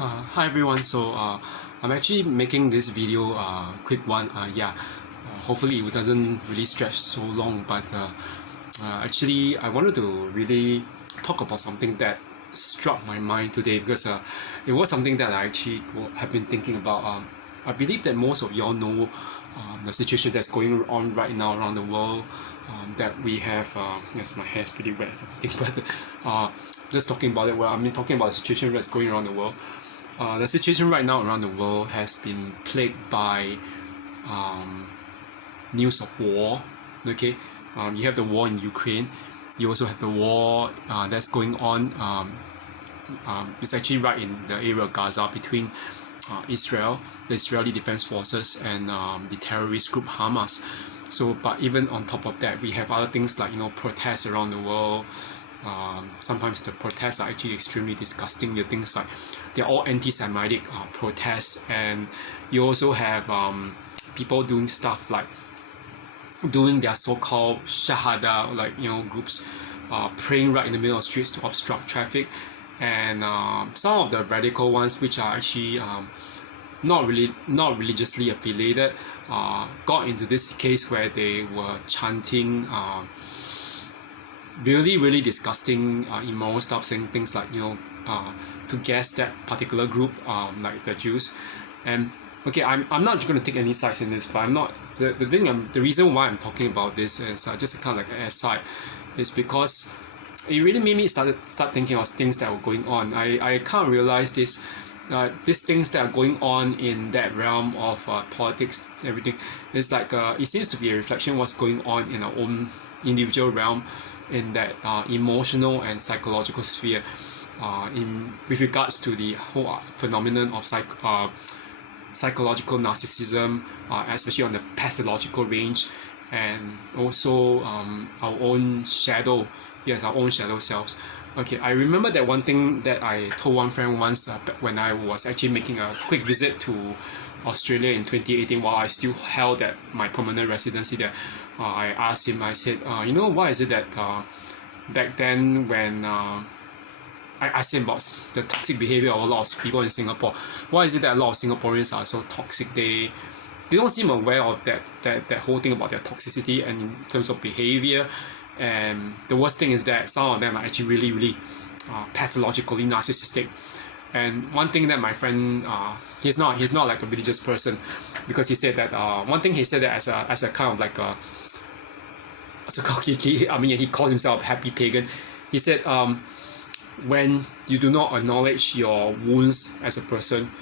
Hi everyone. I'm actually making this video quick one. Hopefully it doesn't really stretch so long. But actually, I wanted to really talk about something that struck my mind today because it was something that I actually have been thinking about. I believe that most of y'all know the situation that's going on right now around the world. That we have. Yes, my hair's pretty wet. But just talking about it. Well, I mean talking about the situation that's going around the world. The situation right now around the world has been plagued by news of war. Okay, you have the war in Ukraine. You also have the war that's going on. It's actually right in the area of Gaza between Israel, the Israeli Defense Forces, and the terrorist group Hamas. But even on top of that, we have other things like protests around the world. Sometimes the protests are actually extremely disgusting. The things like they're all anti-Semitic protests, and you also have people doing stuff like doing their so-called shahada, like groups praying right in the middle of streets to obstruct traffic, and some of the radical ones, which are actually not religiously affiliated, got into this case where they were chanting really disgusting immoral stuff, saying things like to gas that particular group, like the Jews. And okay, I'm not going to take any sides in this, but I'm not the reason why I'm talking about this is just kind of like an aside, is because it really made me start thinking of things that were going on. I can't realize these things that are going on in that realm of politics, everything. It's like it seems to be a reflection of what's going on in our own individual realm, in that emotional and psychological sphere, with regards to the whole phenomenon of psychological narcissism, especially on the pathological range, and also our own shadow selves. Okay, I remember that one thing that I told one friend once when I was actually making a quick visit to Australia in 2018 while I still held at my permanent residency there. I asked him, I said, why is it that back then when I asked him about the toxic behavior of a lot of people in Singapore, why is it that a lot of Singaporeans are so toxic? They don't seem aware of that whole thing about their toxicity and in terms of behavior. And the worst thing is that some of them are actually really pathologically narcissistic. And one thing that my friend, he's not like a religious person, because he said that one thing he said that as a kind of like a he calls himself a happy pagan. He said when you do not acknowledge your wounds as a person,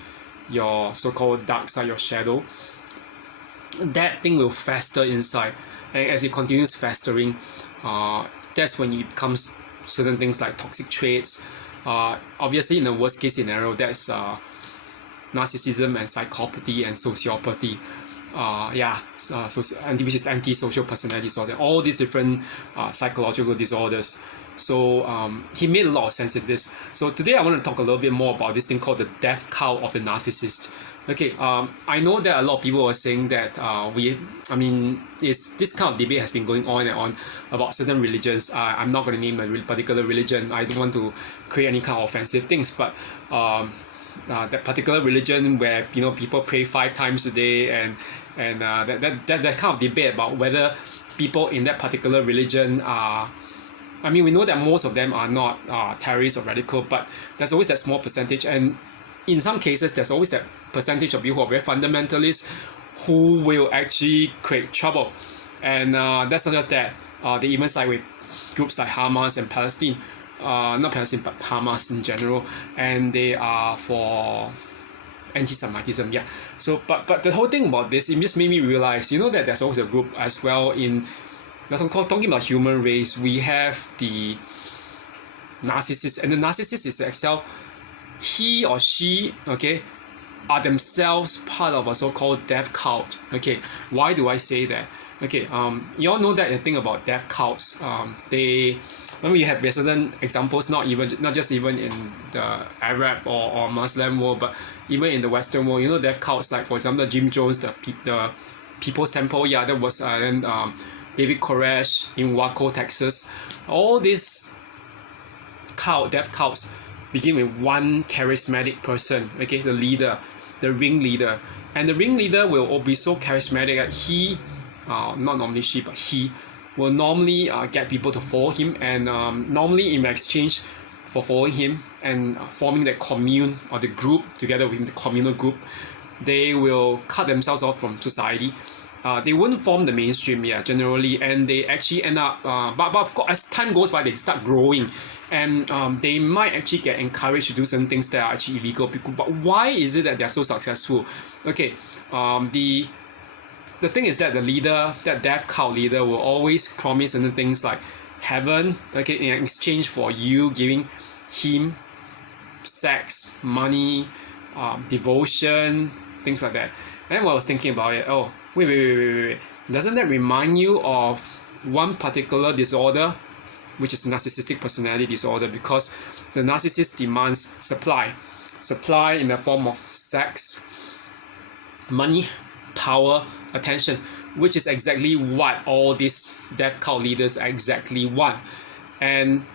your so-called dark side, your shadow, that thing will fester inside, and as it continues festering, that's when it becomes certain things like toxic traits. Obviously in the worst case scenario, that's narcissism and psychopathy and sociopathy, which is antisocial personality disorder, all these different psychological disorders. So he made a lot of sense of this. So today I want to talk a little bit more about this thing called the death cult of the narcissist. Okay, I know that a lot of people are saying that this kind of debate has been going on and on about certain religions. I'm not going to name a particular religion. I don't want to create any kind of offensive things, but that particular religion where people pray 5 times a day, and that kind of debate about whether people in that particular religion are, we know that most of them are not terrorists or radical, but there's always that small percentage, and in some cases there's always that percentage of people who are very fundamentalist, who will actually create trouble. And that's not just that, they even side with groups like Hamas and Palestine, not Palestine but Hamas in general, and they are for anti-Semitism. So but the whole thing about this, it just made me realize that there's always a group as well in, talking about human race. We have the narcissist, and the narcissist is itself, he or she, okay, are themselves part of a so-called death cult. Okay, why do I say that? Okay, you all know that the thing about death cults, we have certain examples, not just even in the Arab or Muslim world, but even in the Western world. Death cults like, for example, Jim Jones, the People's Temple. That was David Koresh in Waco, Texas. All these death cults begin with one charismatic person, okay, the leader, the ringleader. And the ringleader will be so charismatic that he, not normally she, but he will normally get people to follow him, and normally in exchange for following him and forming that commune or the group together with the communal group, they will cut themselves off from society. They won't form the mainstream, generally, and they actually end up, but of course, as time goes by, they start growing, and they might actually get encouraged to do certain things that are actually illegal. But why is it that they're so successful? Okay, the thing is that the leader, that death cult leader, will always promise certain things like heaven, okay, in exchange for you giving him sex, money, devotion, things like that. And when I was thinking about it, oh, wait. Doesn't that remind you of one particular disorder, which is narcissistic personality disorder? Because the narcissist demands supply in the form of sex, money, power, attention, which is exactly what all these death cult leaders exactly want. And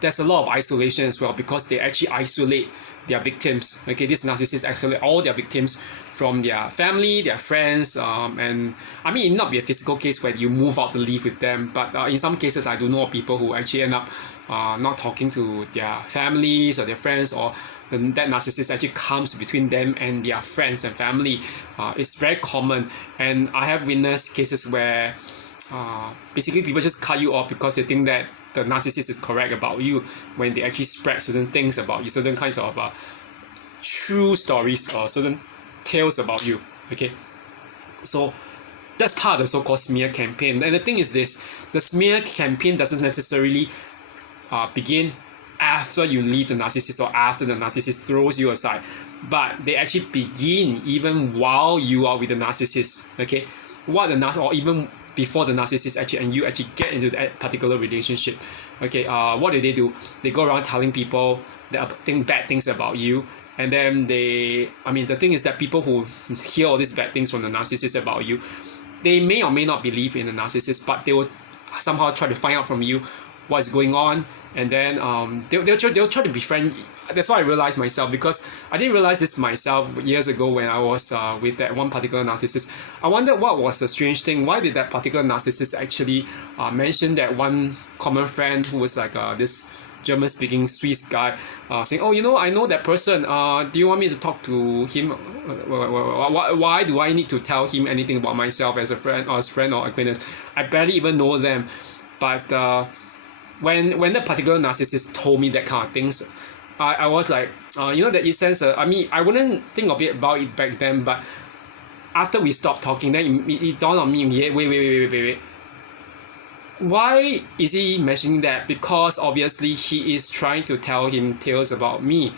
there's a lot of isolation as well, because they actually isolate their victims. Okay, these narcissists isolate all their victims from their family, their friends, and I mean, it may not be a physical case where you move out to live with them, but in some cases I do know of people who actually end up not talking to their families or their friends, or that narcissist actually comes between them and their friends and family. It's very common, and I have witnessed cases where basically people just cut you off because they think that the narcissist is correct about you, when they actually spread certain things about you, certain kinds of true stories or certain tales about you. Okay, so that's part of the so-called smear campaign. And the thing is this: the smear campaign doesn't necessarily begin after you leave the narcissist or after the narcissist throws you aside, but they actually begin even while you are with the narcissist. Okay, or even before the narcissist actually, and you actually get into that particular relationship. Okay, what do? They go around telling people that think bad things about you, and then the thing is that people who hear all these bad things from the narcissist about you, they may or may not believe in the narcissist, but they will somehow try to find out from you what's going on, and then they'll try to befriend. That's what I realized myself, because I didn't realize this myself years ago when I was with that one particular narcissist. I wondered what was the strange thing. Why did that particular narcissist actually mention that one common friend who was like this German-speaking Swiss guy, saying, "Oh, I know that person. Do you want me to talk to him? Why do I need to tell him anything about myself as a friend or acquaintance? I barely even know them." But when that particular narcissist told me that kind of things, I was like, that in sense, I wouldn't think of it about it back then, but after we stopped talking, then it dawned on me, wait. Why is he mentioning that? Because obviously he is trying to tell him tales about me,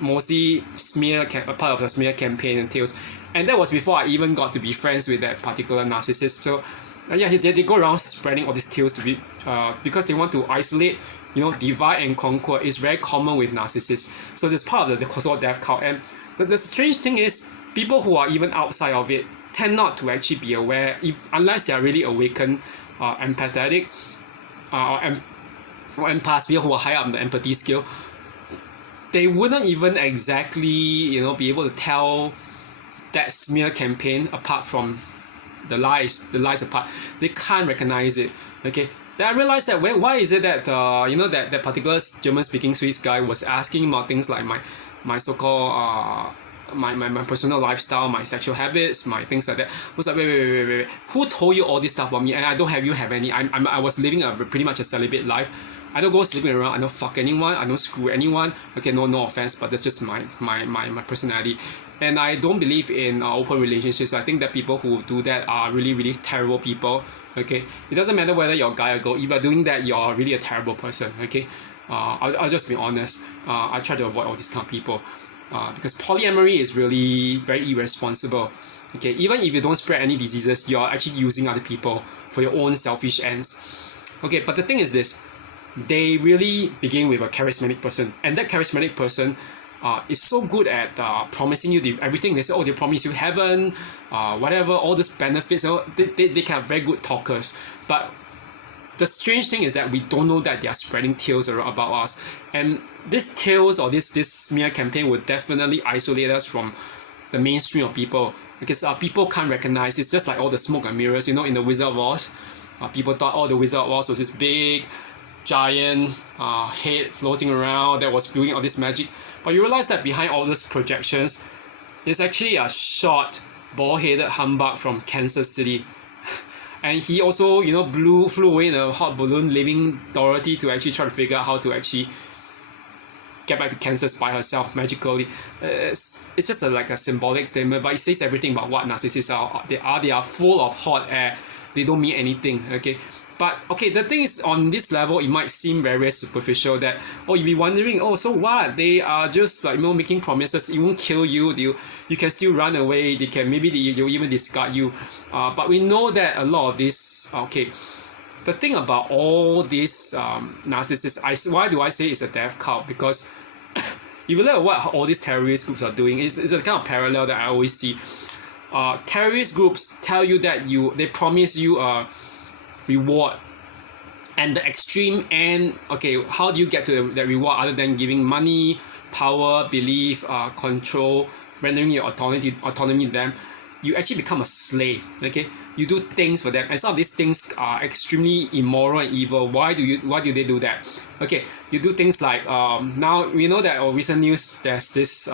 mostly part of the smear campaign and tales, and that was before I even got to be friends with that particular narcissist. So they go around spreading all these tales to be because they want to isolate, divide and conquer. Is very common with narcissists. So this part of the so-called death cult. And the strange thing is, people who are even outside of it tend not to actually be aware, unless they are really awakened, empathetic, or empaths, who are higher up in the empathy scale. They wouldn't even exactly, be able to tell that smear campaign apart from the lies apart. They can't recognize it. Okay. Then I realized that why is it that that particular German-speaking Swiss guy was asking about things like my so-called my personal lifestyle, my sexual habits, my things like that. I was like, wait, who told you all this stuff about me? And I don't have you have any. I was living pretty much a celibate life. I don't go sleeping around. I don't fuck anyone. I don't screw anyone. Okay, no offense, but that's just my personality. And I don't believe in open relationships. I think that people who do that are really, really terrible people. Okay, it doesn't matter whether you're a guy or girl. If you're doing that, you're really a terrible person. Okay, I'll just be honest. I try to avoid all these kind of people, because polyamory is really very irresponsible. Okay, even if you don't spread any diseases, you're actually using other people for your own selfish ends. Okay, but the thing is this: they really begin with a charismatic person, and that charismatic person is so good at promising you everything. They say, they promise you heaven, whatever, all these benefits. They can have very good talkers. But the strange thing is that we don't know that they are spreading tales about us. And this tales or this smear campaign would definitely isolate us from the mainstream of people, because people can't recognize. It's just like all the smoke and mirrors, in the Wizard of Oz. People thought, the Wizard of Oz was this big giant head floating around that was doing all this magic, but you realize that behind all those projections is actually a short bald-headed humbug from Kansas City. And he also flew away in a hot balloon, leaving Dorothy to actually try to figure out how to actually get back to Kansas by herself magically. It's just like a symbolic statement, but it says everything about what narcissists are. They are full of hot air. They don't mean anything. Okay, but okay, the thing is, on this level, it might seem very superficial. That you'll be wondering, so what? They are just like making promises. It won't kill you. You can still run away. They'll even discard you. But we know that a lot of this. Okay, the thing about all these narcissists, why do I say it's a death cult? Because if you look at what all these terrorist groups are doing, it's a kind of parallel that I always see. Terrorist groups tell you that they promise you a reward, and the extreme end. Okay, how do you get to that reward other than giving money, power, belief, control, rendering your autonomy to them? You actually become a slave. Okay, you do things for them, and some of these things are extremely immoral and evil. Why do they do that? Okay, you do things like now we know that recent news, there's this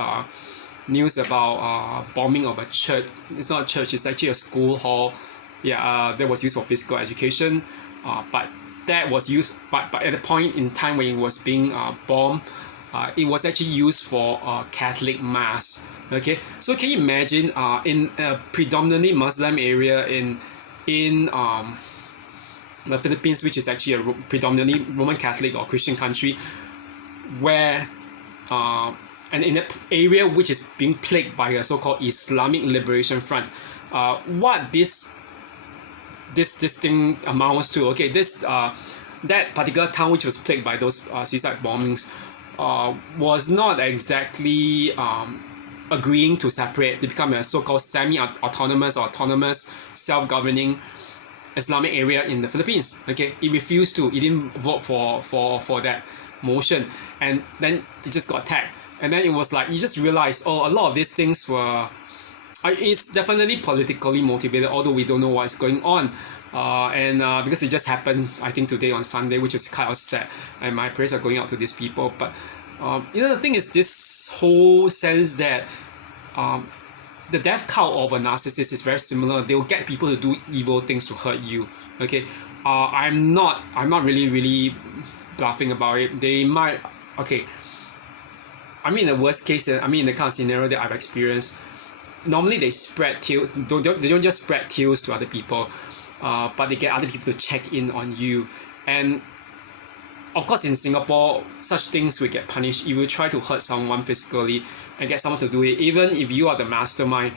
news about bombing of a church. It's not a church, it's actually a school hall. That was used for physical education, but that was used but at the point in time when it was being bombed, it was actually used for Catholic mass. Okay, so can you imagine in a predominantly Muslim area in the Philippines, which is actually a predominantly Roman Catholic or Christian country, where and in an area which is being plagued by a so-called Islamic Liberation Front, what this thing amounts to? Okay, that particular town which was plagued by those suicide bombings was not exactly agreeing to separate to become a so-called semi-autonomous or autonomous self-governing Islamic area in the Philippines. Okay, it refused to. It didn't vote for that motion, and then it just got attacked. And then it was like you just realize, a lot of these things were. It's definitely politically motivated, although we don't know what's going on. Because it just happened, I think, today on Sunday, which is kind of sad. And my prayers are going out to these people. But the thing is, this whole sense that the death cult of a narcissist is very similar. They will get people to do evil things to hurt you. Okay, I'm not really bluffing about it. They might. Okay, I mean, the worst case. I mean, the kind of scenario that I've experienced. Normally, they spread tales. They don't just spread tales to other people, but they get other people to check in on you. And of course, in Singapore, such things will get punished. If you try to hurt someone physically and get someone to do it, even if you are the mastermind,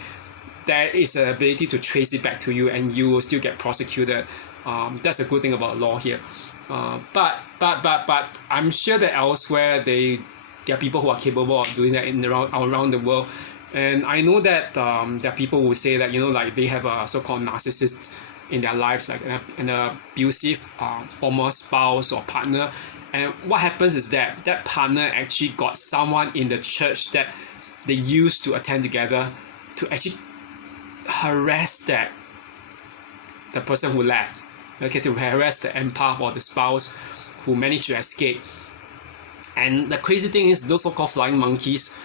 there is an ability to trace it back to you, and you will still get prosecuted. That's a good thing about law here. But I'm sure that elsewhere there are people who are capable of doing that around the world. And I know that there are people who say that like they have a so-called narcissist in their lives, like an abusive former spouse or partner, and what happens is that partner actually got someone in the church that they used to attend together to actually harass the person who left. Okay, to harass the empath or the spouse who managed to escape. And the crazy thing is, those so-called flying monkeys,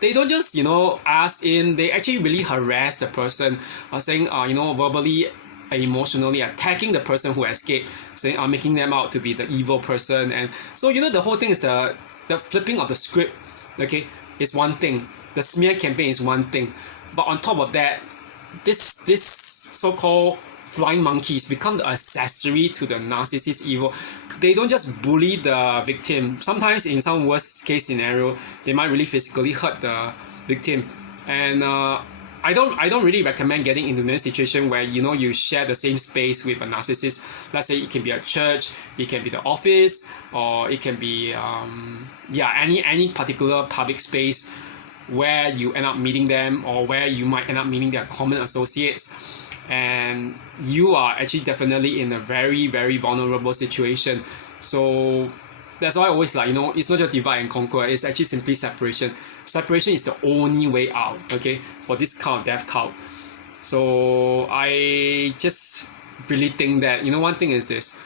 they don't just ask in. They actually really harass the person, saying verbally, emotionally attacking the person who escaped, saying making them out to be the evil person. And so the whole thing is the flipping of the script. Okay, is one thing. The smear campaign is one thing, but on top of that, this so-called flying monkeys become the accessory to the narcissist evil. They don't just bully the victim. Sometimes in some worst case scenario, they might really physically hurt the victim. And I don't really recommend getting into a situation where you share the same space with a narcissist. Let's say it can be a church, it can be the office, or it can be any particular public space where you end up meeting them, or where you might end up meeting their common associates. And you are actually definitely in a very, very vulnerable situation. So that's why I always like, it's not just divide and conquer, it's actually simply separation. Separation is the only way out, okay, for this kind of death cult. So I just really think that, one thing is this: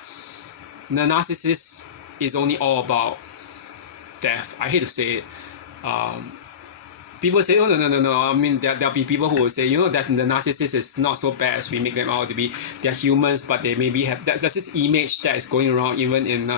the narcissist is only all about death. I hate to say it. People say, oh, no. I mean, there'll be people who will say, that the narcissist is not so bad as we make them out to be. They're humans, but they maybe have... There's this image that is going around even in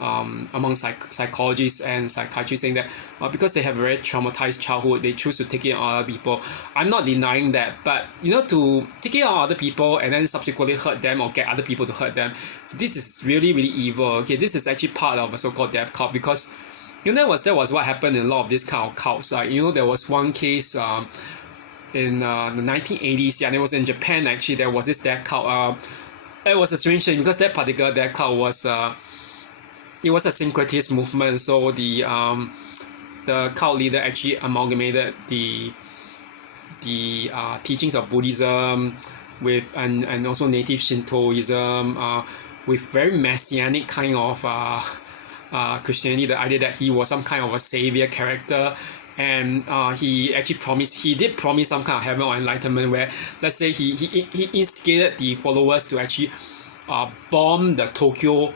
among psychologists and psychiatrists, saying that because they have a very traumatized childhood, they choose to take it on other people. I'm not denying that, but, to take it on other people and then subsequently hurt them or get other people to hurt them, this is really, really evil. Okay, this is actually part of a so-called death cult, because that was what happened in a lot of this kind of cults. There was one case in the 1980s, and it was in Japan actually. There was this death cult. It was a strange thing because that particular death cult was it was a syncretist movement. So the cult leader actually amalgamated the teachings of Buddhism with and also native Shintoism with very messianic kind of Christianity, the idea that he was some kind of a savior character, and he did promise some kind of heaven or enlightenment, where, let's say, he instigated the followers to actually bomb the Tokyo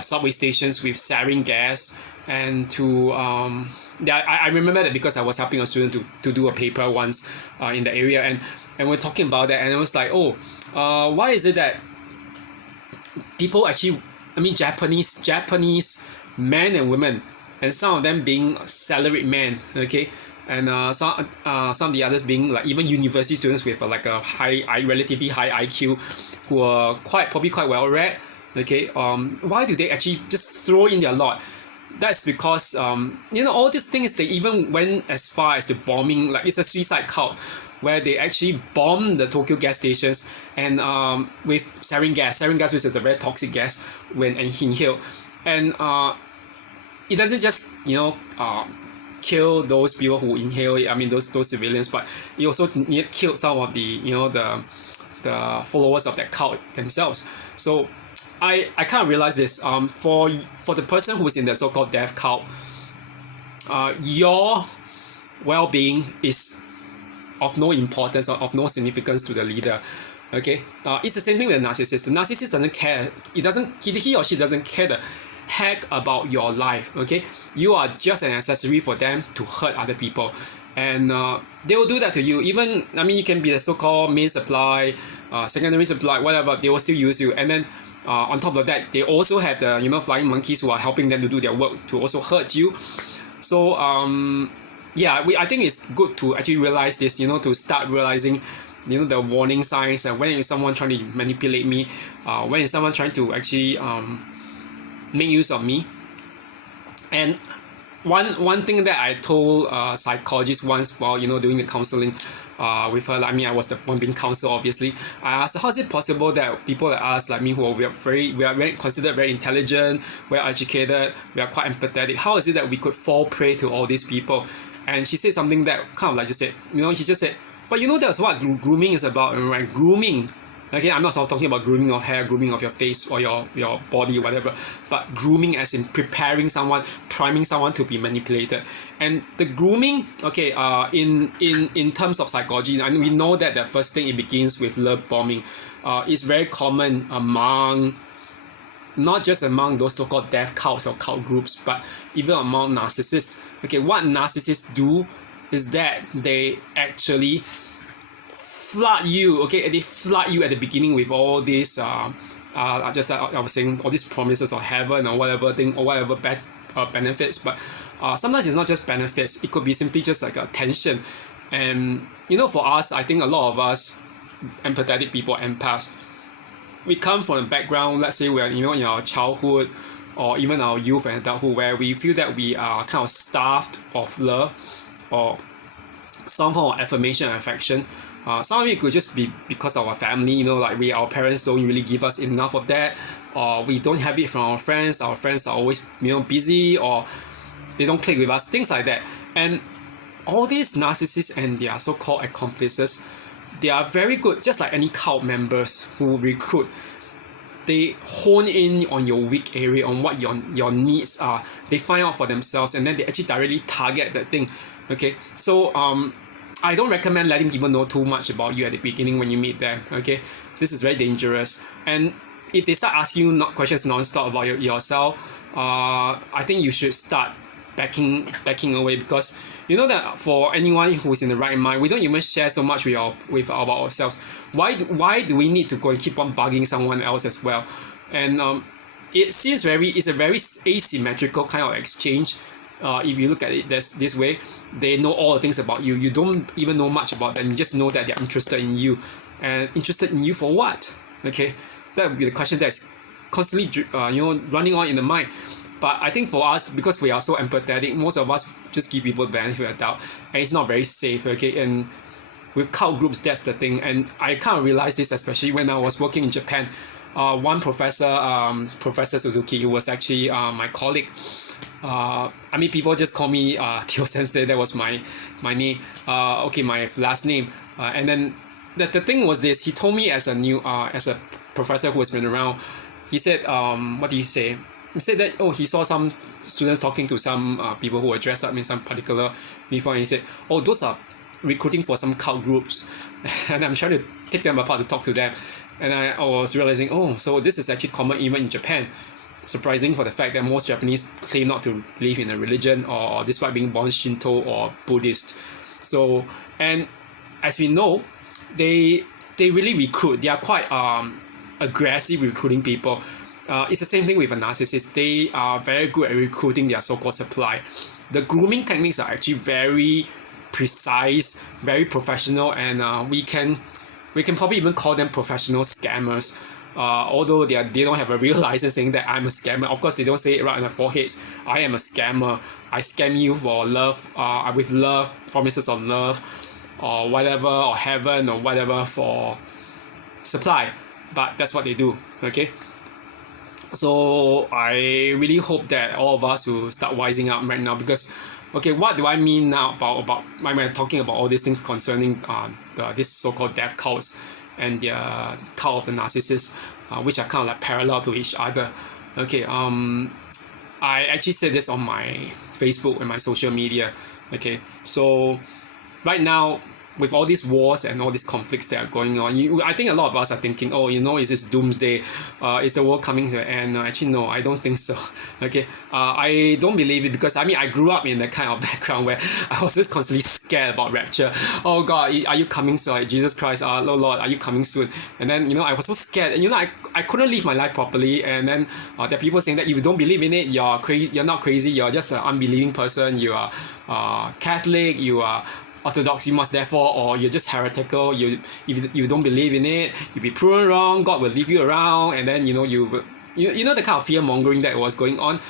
subway stations with sarin gas, and to I remember that because I was helping a student to do a paper once in the area, and we're talking about that, and it was like, why is it that people actually, Japanese men and women, and some of them being salaried men, okay, and some of the others being like even university students with like a relatively high IQ, who are probably quite well read, okay, why do they actually just throw in their lot? That's because all these things, they even went as far as to bombing, like it's a suicide cult, where they actually bomb the Tokyo gas stations and with sarin gas, which is a very toxic gas when inhaled. And it doesn't just kill those people who inhale it, those civilians, but it also killed some of the the followers of that cult themselves. So I kind of realized this, for the person who is in the so-called death cult, your well-being is of no importance or of no significance to the leader. Okay, it's the same thing with the narcissist. The narcissist doesn't care. He or she doesn't care the heck about your life. Okay, you are just an accessory for them to hurt other people, and they will do that to you. Even you can be the so-called main supply, secondary supply, whatever. They will still use you, and then on top of that, they also have the flying monkeys who are helping them to do their work to also hurt you. So I think it's good to actually realize this. To start realizing the warning signs, and when is someone trying to manipulate me, when is someone trying to actually make use of me. And one thing that I told a psychologist once while doing the counseling with her, I was the one being counseled, obviously. I asked, how is it possible that people like us, like me, who are very considered very intelligent, well educated, we are quite empathetic, how is it that we could fall prey to all these people? And she said something that kind of like just said, she just said, but that's what grooming is about, right? Grooming. Okay, I'm not talking about grooming of hair, grooming of your face or your body, whatever, but grooming as in preparing someone, priming someone to be manipulated. And the grooming, okay, in terms of psychology, and we know that the first thing, it begins with love bombing. It's very common among, not just among those so-called death cults or cult groups, but even among narcissists. Okay, what narcissists do is that they actually flood you, okay? They flood you at the beginning with all these, just like I was saying, all these promises of heaven or whatever thing, or whatever benefits. But sometimes it's not just benefits. It could be simply just like attention. And for us, I think a lot of us empathetic people, empaths, we come from a background, let's say we're in our childhood or even our youth and adulthood, where we feel that we are kind of starved of love or some form of affirmation and affection. Some of it could just be because of our family, like our parents don't really give us enough of that, or we don't have it from our friends are always busy, or they don't click with us, things like that. And all these narcissists and their so-called accomplices, they are very good, just like any cult members who recruit. they hone in on your weak area, on what your needs are. They find out for themselves, and then they actually directly target that thing. Okay, so I don't recommend letting people know too much about you at the beginning when you meet them. Okay, this is very dangerous. And if they start asking you questions non-stop about yourself, I think you should start backing away, because you know that for anyone who's in the right mind, we don't even share so much about ourselves. Why do we need to go and keep on bugging someone else as well? And it's a very asymmetrical kind of exchange. If you look at it this way, they know all the things about you. You don't even know much about them. You just know that they're interested in you, and interested in you for what? Okay, that would be the question that's constantly running on in the mind. But I think for us, because we are so empathetic, most of us just give people the benefit of the doubt, and it's not very safe. Okay, and with cult groups, that's the thing. And I kind of realized this, especially when I was working in Japan. One professor, Professor Suzuki, who was actually my colleague. I mean, people just call me Teo Sensei. That was my name. My last name. And then the thing was this. He told me as a professor who has been around. He said, what did he say? He said that he saw some students talking to some people who were dressed up in some particular uniform. And he said, those are recruiting for some cult groups. And I'm trying to take them apart to talk to them. And I was realizing, so this is actually common even in Japan. Surprising for the fact that most Japanese claim not to believe in a religion, or despite being born Shinto or Buddhist. So, and as we know, they really recruit. They are quite aggressive recruiting people. It's the same thing with a narcissist. They are very good at recruiting their so-called supply. The grooming techniques are actually very precise, very professional, and we can probably even call them professional scammers. Although they don't have a real license saying that I'm a scammer. Of course, they don't say it right on their foreheads. I am a scammer. I scam you for love, with love, promises of love, or whatever, or heaven, or whatever for supply. But that's what they do. Okay. So I really hope that all of us will start wising up right now, because what do I mean now about when I'm talking about all these things concerning this so-called death cults and the cult of the narcissist, which are kind of like parallel to each other. Okay, I actually said this on my Facebook and my social media. Okay, so right now, with all these wars and all these conflicts that are going on, I think a lot of us are thinking, is this doomsday? Is the world coming to an end? Actually, no, I don't think so. Okay, I don't believe it, because I grew up in that kind of background where I was just constantly scared about rapture. Oh God, are you coming soon? Jesus Christ, oh Lord, are you coming soon? And then I was so scared, and I couldn't live my life properly. And then there are people saying that if you don't believe in it, you're crazy. You're not crazy. You're just an unbelieving person. You are Catholic. You are Orthodox, you must therefore, or you're just heretical. If you don't believe in it, you'll be proven wrong. God will leave you around, and then you know the kind of fear mongering that was going on.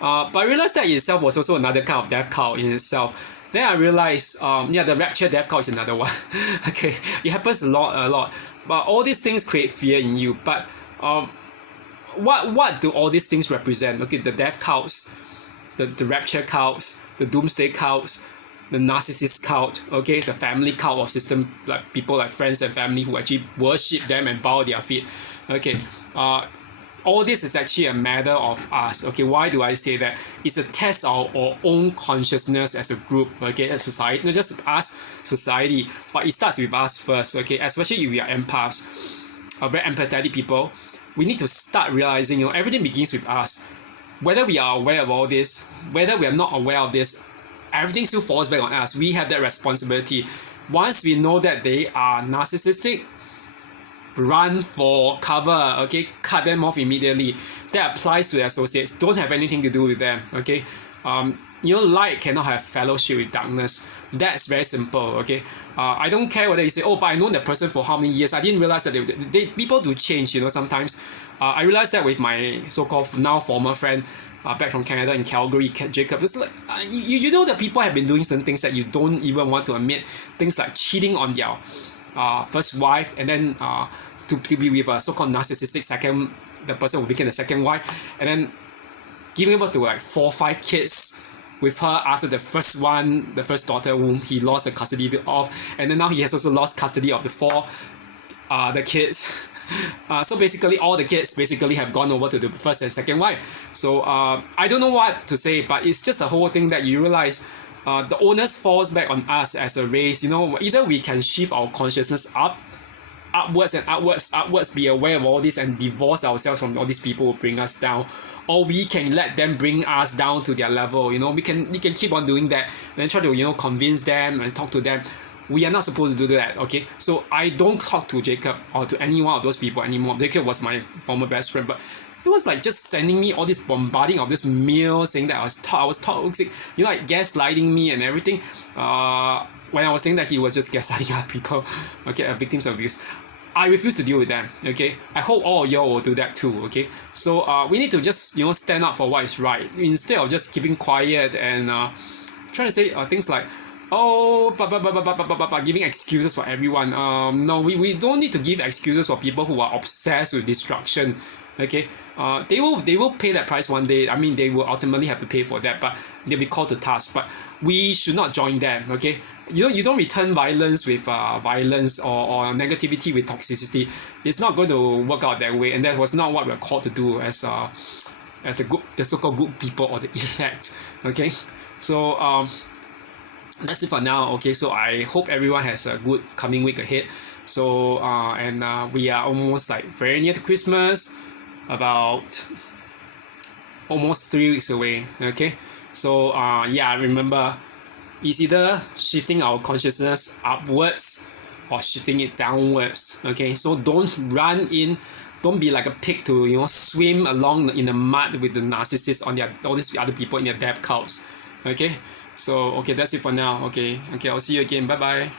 But I realized that itself was also another kind of death cult in itself. Then I realized, the rapture death cult is another one. Okay, it happens a lot. But all these things create fear in you. But what do all these things represent? Okay, the death cults, the rapture cults, the doomsday cults, the narcissist cult, okay, the family cult of system, like people like friends and family who actually worship them and bow their feet. Okay, all this is actually a matter of us. Okay, why do I say that? It's a test of our own consciousness as a group, okay, as society, not just us, society, but it starts with us first, okay, especially if we are empaths, very empathetic people. We need to start realizing, everything begins with us. Whether we are aware of all this, whether we are not aware of this, everything still falls back on us. We have that responsibility. Once we know that they are narcissistic, run for cover, okay? Cut them off immediately. That applies to the associates. Don't have anything to do with them, okay? Light cannot have fellowship with darkness. That's very simple, okay? I don't care whether you say, but I know that person for how many years. I didn't realize that people do change, sometimes. I realized that with my so-called now former friend, back from Canada in Calgary, Jacob. It's like you know that people have been doing some things that you don't even want to admit. Things like cheating on their first wife, and then to be with a so-called narcissistic the person who became the second wife, and then giving birth to like 4 or 5 kids with her after the first daughter whom he lost the custody of, and then now he has also lost custody of the 4 the kids. So basically all the kids basically have gone over to the first and second wife. So I don't know what to say, but it's just a whole thing that you realize the onus falls back on us as a race. You know, either we can shift our consciousness upwards and upwards, be aware of all this and divorce ourselves from all these people who bring us down, or we can let them bring us down to their level. You know, we can keep on doing that and try to, you know, convince them and talk to them. We are not supposed to do that, okay? So I don't talk to Jacob or to any one of those people anymore. Jacob was my former best friend, but it was like just sending me all this bombarding of this mail saying that I was toxic, you know, like gaslighting me and everything. When I was saying that he was just gaslighting other people, okay, victims of abuse. I refuse to deal with them, okay? I hope all of y'all will do that too, okay? So we need to just, you know, stand up for what is right instead of just keeping quiet and trying to say things like, giving excuses for everyone. No, we don't need to give excuses for people who are obsessed with destruction, okay? They will pay that price one day. I mean, they will ultimately have to pay for that, but they'll be called to task. But we should not join them, okay? You don't return violence with violence or negativity with toxicity. It's not going to work out that way, and that was not what we're called to do as the so-called good people or the elect, okay? So that's it for now, okay? So I hope everyone has a good coming week ahead. So we are almost like very near to Christmas, about almost 3 weeks away, okay? So yeah, remember, it's either shifting our consciousness upwards or shifting it downwards, okay? So don't be like a pig to, you know, swim along in the mud with the narcissists on all these other people in their death cults, okay? So okay, that's it for now. Okay, I'll see you again. Bye bye.